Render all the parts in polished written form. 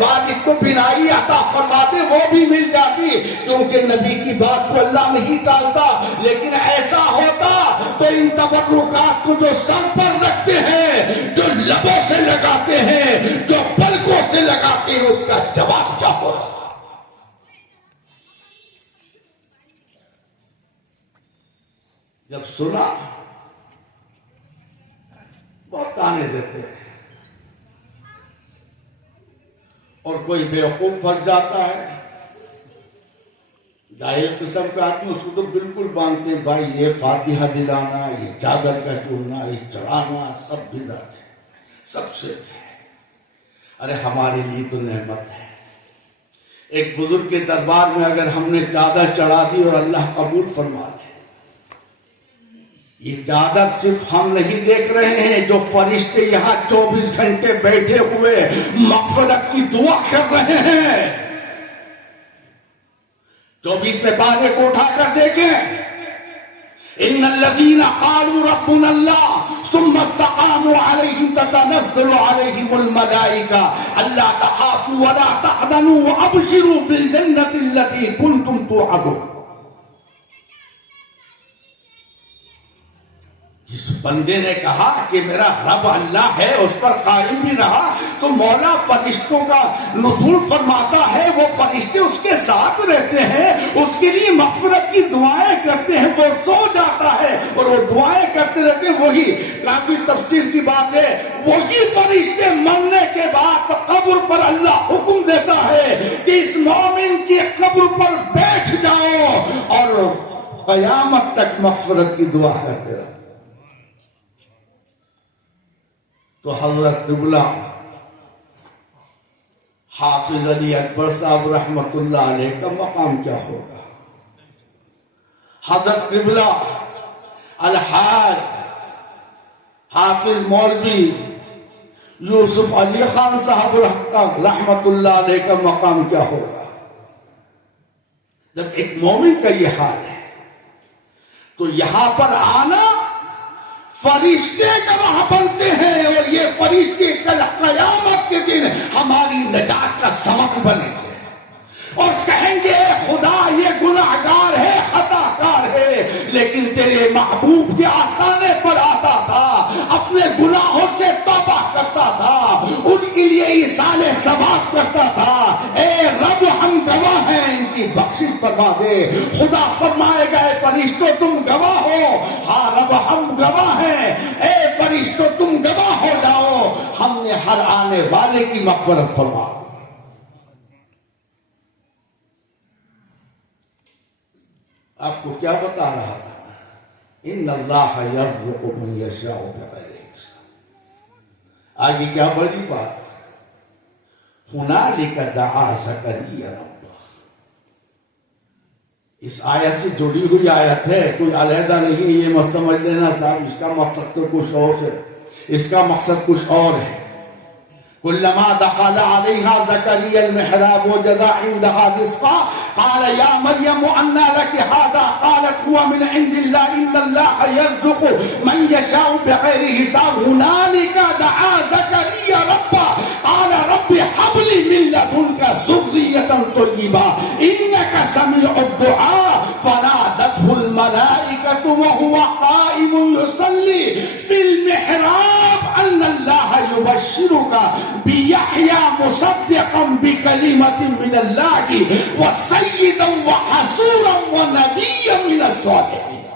والد کو بینائی عطا فرما دے وہ بھی مل جاتی، کیونکہ نبی کی بات کو اللہ نہیں ٹالتا۔ لیکن ایسا ہوتا تو ان تبرکات کو جو سر پر رکھتے ہیں، جو لبوں سے لگاتے ہیں، جو پلکوں سے لگاتے ہیں، اس کا جواب کیا ہوتا؟ جب سنا بہت تانے دیتے ہیں، اور کوئی بیوقوف پھنس جاتا ہے، جاہل قسم کا آدمی، اس کو تو بالکل باندھتے ہیں بھائی یہ فاتحہ دلانا، یہ چادر کا چومنا، یہ چڑھانا سب بدعت ہے، سب شرک ہے۔ ارے ہمارے لیے تو نعمت ہے، ایک بزرگ کے دربار میں اگر ہم نے چادر چڑھا دی اور اللہ قبول فرما دے، یہ چادر صرف ہم نہیں دیکھ رہے ہیں، جو فرشتے یہاں 24 گھنٹے بیٹھے ہوئے مغفرت کی دعا کر رہے ہیں۔ 24 میں پارے کو اٹھا کر دیکھیں، ان الذین قالوا ربنا اللہ ثم استقاموا علیہم تتنزل علیہم الملائکہ الا تخافوا ولا تحزنوا وابشروا بالجنۃ التي کنتم توعدون۔ جس بندے نے کہا کہ میرا رب اللہ ہے، اس پر قائم بھی رہا، تو مولا فرشتوں کا نزول فرماتا ہے، وہ فرشتے اس کے ساتھ رہتے ہیں، اس کے لیے مغفرت کی دعائیں کرتے ہیں، وہ سو جاتا ہے اور وہ دعائیں کرتے رہتے ہیں۔ وہی کافی تفسیر کی بات ہے، وہی فرشتے مرنے کے بعد قبر پر اللہ حکم دیتا ہے کہ اس مومن کی قبر پر بیٹھ جاؤ اور قیامت تک مغفرت کی دعا کرتے رہو۔ تو حضرت قبلہ حافظ علی اکبر صاحب رحمت اللہ علیہ کا مقام کیا ہوگا؟ حضرت قبلہ الحاج حافظ مولوی یوسف علی خان صاحب رحمت اللہ علیہ کا مقام کیا ہوگا؟ جب ایک مومن کا یہ حال ہے تو یہاں پر آنا فرشتے گواہ بنتے ہیں، اور یہ فرشتے کل قیامت کے دن ہماری نجات کا سبب بنیں گے اور کہیں گے اے خدا یہ گناہگار ہے، خطا کار ہے، لیکن تیرے محبوب کے آستانے پر آتا تھا، اپنے گناہوں سے توبہ کرتا تھا، ان کے لیے ایصال ثواب کرتا تھا، اے رب ہم گواہ ہیں، ان کی بخشش فرما دے۔ خدا فرمائے گا اے فرشتوں تم گواہ ہو، ہاں رب ہم گواہ ہیں، اے فرشتوں تم گواہ ہو جاؤ، ہم نے ہر آنے والے کی مغفرت فرما دی۔ آپ کو کیا بتا رہا تھا؟ ان اللہ یرزق من یشاء بغیر حساب۔ آگے کیا بڑی بات، ہنالک دعا زکریا ربہ۔ اس آیت سے جڑی ہوئی آیت ہے، کوئی علیحدہ نہیں، یہ مت سمجھ لینا صاحب اس کا مقصد تو کچھ اور ہے، اس کا مقصد کچھ اور ہے۔ کلما دخل علیہا زکریا المحراب وجد عندہا رزقا قال یا مریم انا لک ھذا قالت هو من عند اللہ ان اللہ یرزق من یشاء بغیر حساب۔ ہنالک دعا زکریا ربہ قال رب ھب لی من لدنک ذریۃ طیبہ انک سمیع الدعاء فنادته الملائکۃ وهو قائم یصلی فی المحراب ان اللہ یبشرک بِيَحْيَى مُصَدِّقًا بِكَلِمَةٍ مِّنَ اللَّهِ وَسَيِّدًا وَحَصُورًا وَنَبِيًّا مِّنَ الصَّالِحِينَ۔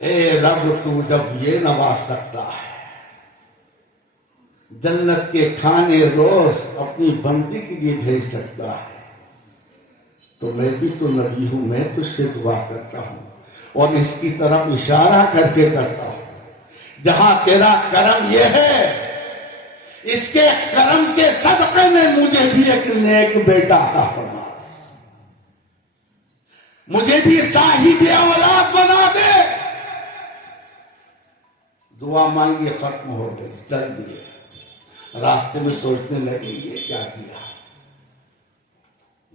اے رب تو جب یہ نواز سکتا ہے، جنت کے کھانے روز اپنی بندی کے لیے بھیج سکتا ہے، تو میں بھی تو نبی ہوں، میں تو سے دعا کرتا ہوں اور اس کی طرف اشارہ کر کے کرتا ہوں، جہاں تیرا کرم یہ ہے، اس کے کرم کے صدقے میں مجھے بھی ایک نیک بیٹا عطا فرما دے، مجھے بھی صاحب اولاد بنا دے۔ دعا مانگی ختم ہو گئی، چل دیے، راستے میں سوچنے لگے یہ کیا کیا،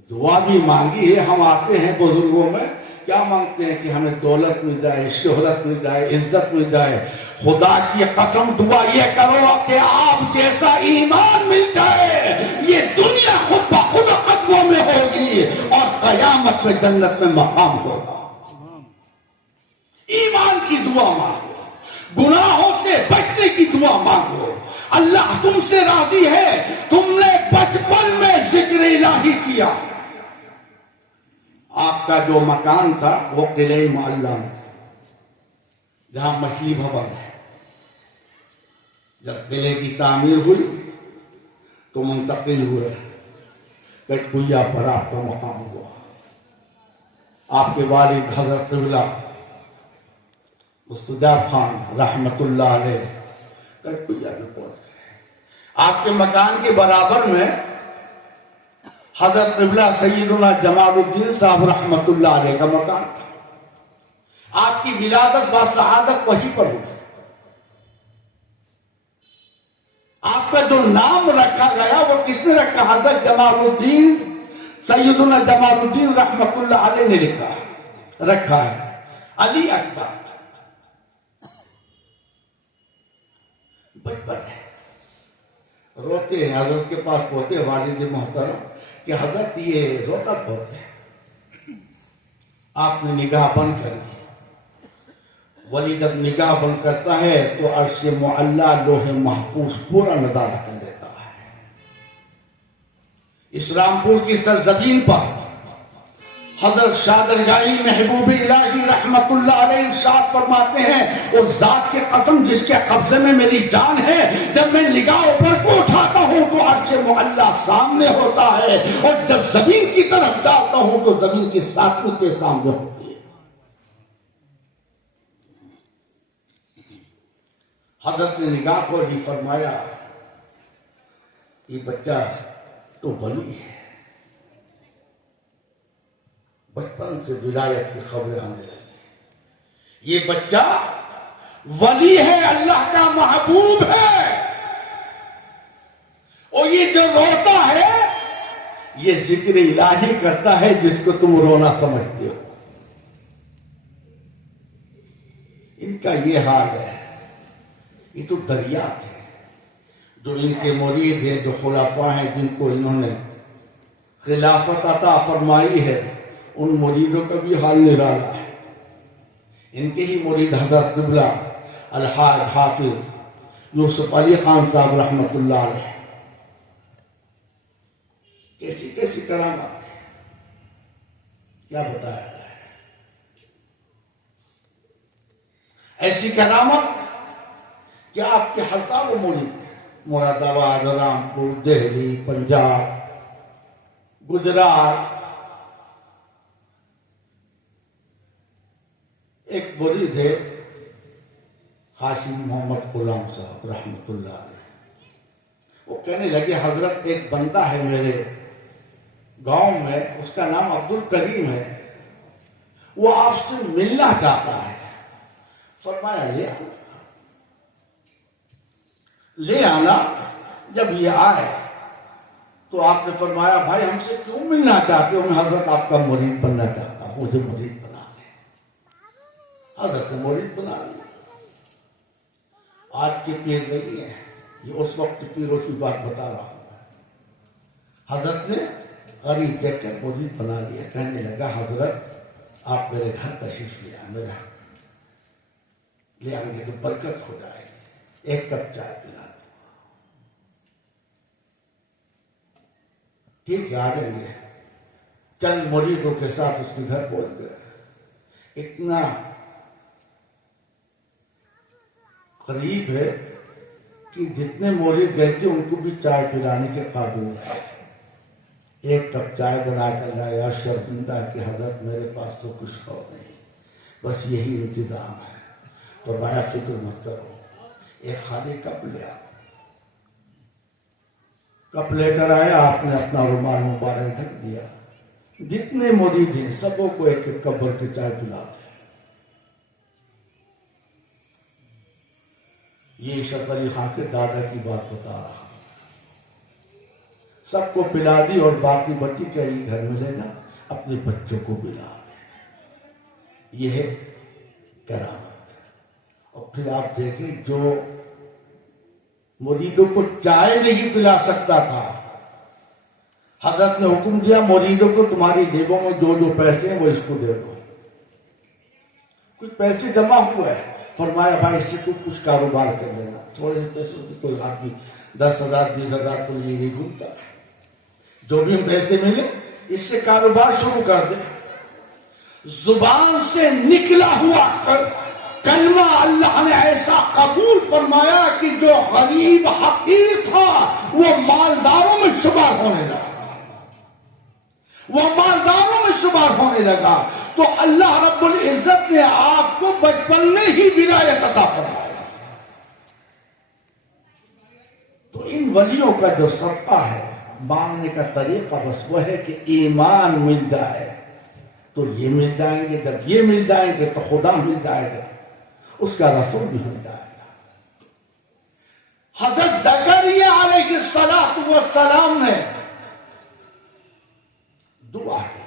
دعا بھی مانگی ہے۔ ہم آتے ہیں بزرگوں میں کیا مانگتے ہیں کہ ہمیں دولت مل جائے، شہرت مل جائے، عزت مل جائے، خدا کی قسم دعا یہ کرو کہ آپ جیسا ایمان مل جائے، یہ دنیا خود بخود قدموں میں ہوگی اور قیامت میں جنت میں مقام ہوگا۔ ایمان کی دعا مانگو، گناہوں سے بچنے کی دعا مانگو۔ اللہ تم سے راضی ہے، تم نے بچپن میں ذکر الہی کیا۔ آپ کا جو مکان تھا وہ قلعہ معلیٰ میں، جہاں مچھلی بھون ہے، جب قلعے کی تعمیر ہوئی تو منتقل ہوئے، کٹکویا پر آپ کا مقام ہوا۔ آپ کے والد حضرت قبلہ مستجاب خان رحمت اللہ علیہ کٹکویا میں پہنچ گئے۔ آپ کے مکان کے برابر میں حضرت قبلہ سیدنا جمال الدین صاحب رحمت اللہ علیہ کا مکان تھا۔ آپ کی ولادت و شہادت وہیں پر ہوئی۔ آپ کا جو نام رکھا گیا وہ کس نے رکھا؟ حضرت جمال الدین سیدنا جمال الدین رحمت اللہ علیہ نے رکھا ہے، علی اکبر۔ بچپن ہے، روتے ہیں، حضرت کے پاس پہنچے والد محترم کہ حضرت یہ روتا بہت ہے۔ آپ نے نگاہ بند کری۔ ولی جب نگاہ بند کرتا ہے تو عرش معلیٰ لوح محفوظ پورا نظارہ کر دیتا ہے۔ اسلام پور کی سرزمین پر حضرت شاہ درگاہی محبوب الہی رحمت اللہ علیہ ارشاد فرماتے ہیں، اس ذات کے قسم جس کے قبضے میں میری جان ہے، جب میں نگاہ اوپر کو اٹھاتا ہوں تو عرش معلیٰ سامنے ہوتا ہے، اور جب زمین کی طرف ڈالتا ہوں تو زمین کی ساتویں سامنے ہوتی ہے۔ حضرت نے نگاہ کو بھی فرمایا، یہ بچہ تو ولی ہے۔ بچپن سے ولایت کی خبریں آنے لگی، یہ بچہ ولی ہے، اللہ کا محبوب ہے، اور یہ جو روتا ہے یہ ذکر الہی کرتا ہے جس کو تم رونا سمجھتے ہو۔ ان کا یہ حال ہے، یہ تو دریا تھے، جو ان کے مرید ہیں، جو خلفاء ہیں، جن کو انہوں نے خلافت عطا فرمائی ہے، ان مریدوں کا بھی حال نرالا ہے۔ ان کے ہی مرید حضرت قبلہ الحاج حافظ یوسف علی خان صاحب رحمت اللہ علیہ، کیسی کیسی کرامات ہے، کیا بتایا جائے۔ ایسی کرامت کہ آپ کے ہزاروں مرید ہیں، مراد آباد، رامپور، دہلی، پنجاب، گجرات۔ ایک مرید ہے ہاشم محمد غلام صاحب رحمت اللہ علیہ، وہ کہنے لگے حضرت ایک بندہ ہے میرے گاؤں میں، اس کا نام عبد الکریم ہے، وہ آپ سے ملنا چاہتا ہے۔ فرمایا لے آنا۔ جب یہ آئے تو آپ نے فرمایا بھائی ہم سے کیوں ملنا چاہتے ہو؟ میں حضرت آپ کا مرید بننا چاہتا ہوں، مجھے مرید بنا لیں۔ حضرت نے مرید بنا لیا۔ آج کے پیر نہیں ہے، یہ اس وقت پیروں کی بات بتا رہا ہوں۔ حضرت نے غریب دیکھ کر مرید بنا لیا، کہنے لگا حضرت آپ میرے گھر تشریف لے آئیں، میرے لے آئیں گے تو برکت ہو جائے گی، ایک کپ چائے پلا دو۔ ٹھیک ہے آ جائیں گے۔ چند مریدوں کے ساتھ اس کے گھر پہنچ گئے۔ اتنا قریب ہے کہ جتنے مرید گئے تھے ان کو بھی چائے پلانے کے قابل ہے۔ ایک کپ چائے بنا کر لایا، شرمندہ کہ حضرت میرے پاس تو کچھ اور نہیں، بس یہی انتظام ہے۔ فرمایا فکر مت کرو، ایک خالی کپ لے آؤ۔ کپ لے کر آیا، آپ نے اپنا رومال مبارک ڈھک دیا، جتنے مرید ہیں سبوں کو ایک ایک کپ بھر کے چائے پلا دیا۔ یہ اشرف علی خان کے دادا کی بات بتا رہا ہوں۔ سب کو پلا دی اور باقی بچی کہ یہ گھر میں لے جا، اپنے بچوں کو پلا دے۔ یہ ہے کرامت، اور پھر آپ دیکھیں جو مریدوں کو چائے نہیں پلا سکتا تھا، حضرت نے حکم دیا مریدوں کو تمہاری جیبوں میں جو جو پیسے ہیں وہ اس کو دے دو. کچھ پیسے جمع ہوئے، فرمایا بھائی اس سے کچھ کاروبار کر لینا. تھوڑے سے پیسے کوئی آدمی 10,000 20,000 تو یہ نہیں گھومتا، جو بھی پیسے ملے اس سے کاروبار شروع کر دے. زبان سے نکلا ہوا کلمہ اللہ نے ایسا قبول فرمایا کہ جو غریب حقیر تھا وہ مالداروں میں شمار ہونے لگا، وہ مالداروں میں شمار ہونے لگا. تو اللہ رب العزت نے آپ کو بچپن میں ہی ولایت عطا فرمایا. تو ان ولیوں کا جو صدقہ ہے، مانگنے کا طریقہ بس وہ ہے کہ ایمان مل جائے تو یہ مل جائیں گے، جب یہ مل جائیں گے تو خدا مل جائے گا، اس کا رسول بھی مل جائے گا. حضرت زکریا علیہ السلام نے دعا کی،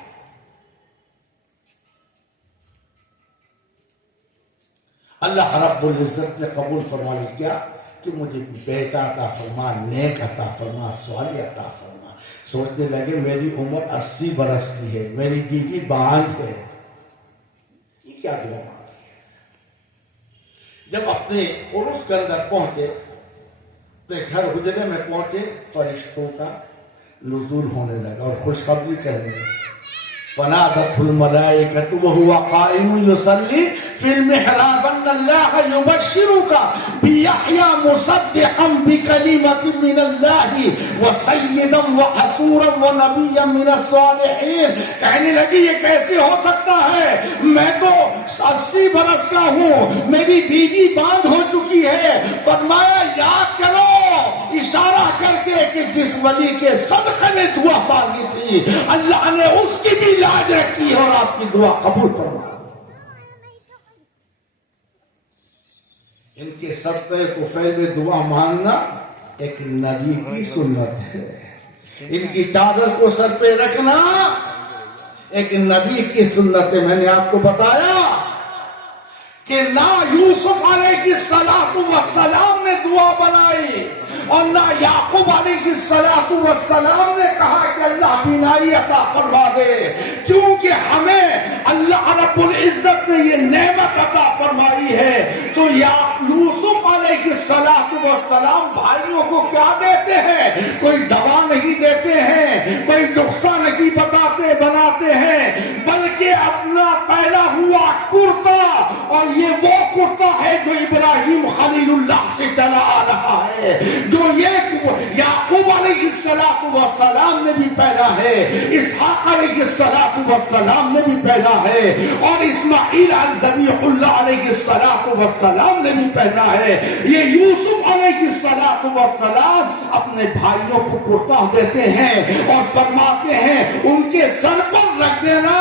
اللہ رب العزت نے قبول فرمایا کیا کہ مجھے بیٹا عطا فرما، نیک عطا فرما، صالح عطا فرما. سوچنے لگے میری عمر 80 برس کی ہے، میری بیوی بانجھ ہے، یہ کیا دعا مانگی ہے. جب اپنے عرس کے اندر پہنچے، اپنے گھر حجرے میں پہنچے، فرشتوں کا نزول ہونے لگا اور خوشخبری کہنے لگے. فنادته الملائکۃ وهو قائم یصلی فی المحراب ان اللہ یبشرک بیحیی مصدقا بکلمۃ من اللہ وسیدا وحصورا ونبیا من الصالحین. کہنے لگی یہ کیسے ہو سکتا ہے، میں تو 80 برس کا ہوں، میری بیوی باندھ ہو چکی ہے. فرمایا یاد کرو، اشارہ کر کے کہ جس ولی کے صدقے میں دعا مانگی تھی اللہ نے اس کی بھی لاج رکھی اور آپ کی دعا قبول فرما. ان کے صدقے تو پہلے دعا مانگنا ایک نبی کی سنت ہے، ان کی چادر کو سر پہ رکھنا ایک نبی کی سنت ہے. میں نے آپ کو بتایا کہ نہ یوسف علیہ السلام نے دعا بنائی اور نہ یعقوب علیہ السلام نے کہا کہ اللہ بینائی عطا فرما دے، کیونکہ ہمیں اللہ رب العزت نے یہ نعمت عطا فرمائی ہے. تو یوسف علیہ السلام بھائیوں کو کیا دیتے ہیں؟ کوئی دوا نہیں دیتے ہیں، کوئی نقصہ نہیں بناتے ہیں، بلکہ اپنا پیدا ہوا کرتا، اور یہ وہ کرتا ہے جو ابراہیم خلیل اللہ سے چلا آ رہا ہے، جو یہ یعقوب علیہ السلام نے بھی پہنا ہے، اسحاق علیہ السلام نے بھی پہنا ہے، اور اسماعیل ذبیح اللہ علیہ السلام نے بھی پہنا ہے. یہ یوسف علیہ السلام اپنے بھائیوں کو کرتا دیتے ہیں اور فرماتے ہیں ان کے سر پر رکھ دینا.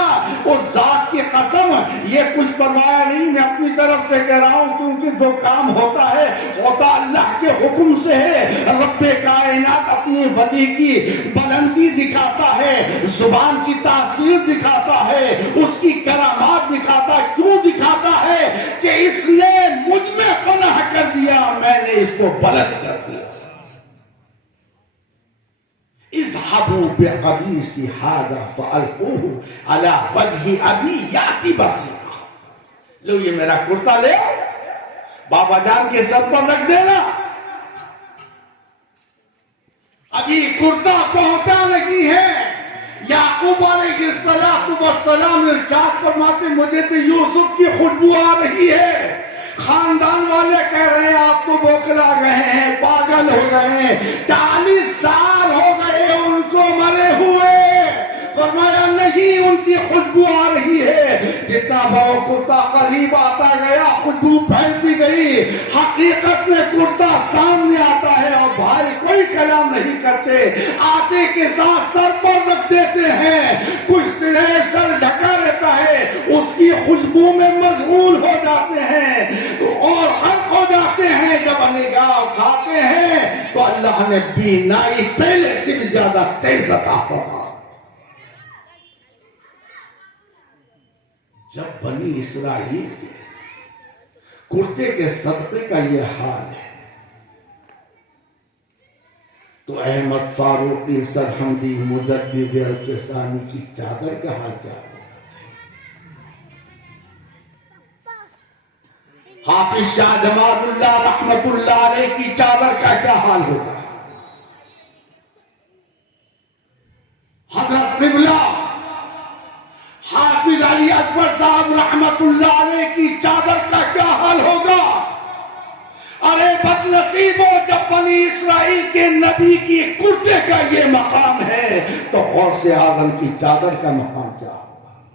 اس ذات کی قسم یہ کچھ فرمایا نہیں، میں اپنی طرف سے کہہ رہا ہوں، کیونکہ جو کام ہوتا ہے ہوتا اللہ کے حکم سے ہے. رب کائنات اپنی ولی کی بلندی دکھاتا ہے، زبان کی تاثیر دکھاتا ہے، اس کی کرامات دکھاتا ہے. کیوں دکھاتا ہے؟ کہ اس نے مجھ میں فنا کر دیا، میں نے اس کو بلند کر دیا. اذهبوا بقميصي هذا فألقوه على وجه أبي يأتي بصيرا. لو یہ میرا کرتا لے بابا جان کے سر پر رکھ دینا. ابھی کرتا پہنچا نہیں ہے. یعقوب علیہ السلام ارشاد فرماتے مجھے تو یوسف کی خوشبو آ رہی ہے. خاندان والے کہہ رہے ہیں آپ تو بوکلا گئے ہیں، پاگل ہو گئے ہیں، 40 سال ہو گئے ان کو مرے ہوئے. فرمایا نہیں، ان کی خوشبو آ رہی ہے. جتنا بھاؤ کرتا قریب آتا گیا خوشبو پھیلتی گئی. حقیقت میں کرتا سامنے آتا ہے اور بھائی کوئی کلام نہیں کرتے، آتے کے ساتھ سر پر رکھ دیتے ہیں، کچھ دیر سر ڈھکا رہتا ہے، اس کی خوشبو میں مشغول ہو جاتے ہیں اور حق ہو جاتے ہیں. جب نگاہ اٹھاتے ہیں تو اللہ نے بینائی پہلے سے بھی زیادہ تیز عطا فرمائی. جب بنی اسرائیل کے کرتے کے صدقے کا یہ حال ہے تو احمد فاروقی سرہندی مجدد الفسانی کی چادر کا حال کیا ہے؟ حافظ شاہ جمال اللہ رحمت اللہ علیہ کی چادر کا کیا حال ہوگا؟ حضرت قبلہ حافظ علی اکبر صاحب رحمت اللہ علیہ کی چادر کا کیا حال ہوگا؟ ارے بد نصیبو، جب بنی اسرائیل کے نبی کی کرتے کا یہ مقام ہے تو غوث اعظم کی چادر کا مقام کیا ہوگا؟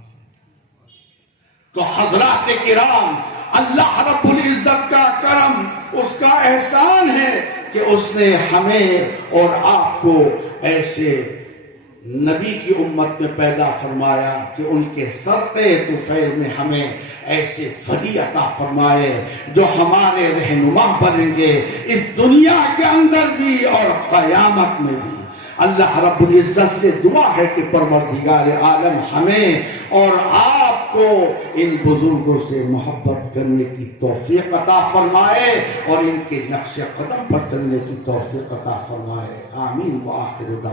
تو حضرات کرام، اللہ رب العزت کا کرم، اس کا احسان ہے کہ اس نے ہمیں اور آپ کو ایسے نبی کی امت میں پیدا فرمایا کہ ان کے صدقے طفیل میں ہمیں ایسے ولی عطا فرمائے جو ہمارے رہنما بنیں گے اس دنیا کے اندر بھی اور قیامت میں بھی۔ اللہ رب العزت سے دعا ہے کہ پروردگار عالم ہمیں اور آپ کو ان بزرگوں سے محبت کرنے کی توفیق عطا فرمائے اور ان کے نقش قدم پر چلنے کی توفیق عطا فرمائے۔ آمین وآخر دعوانا۔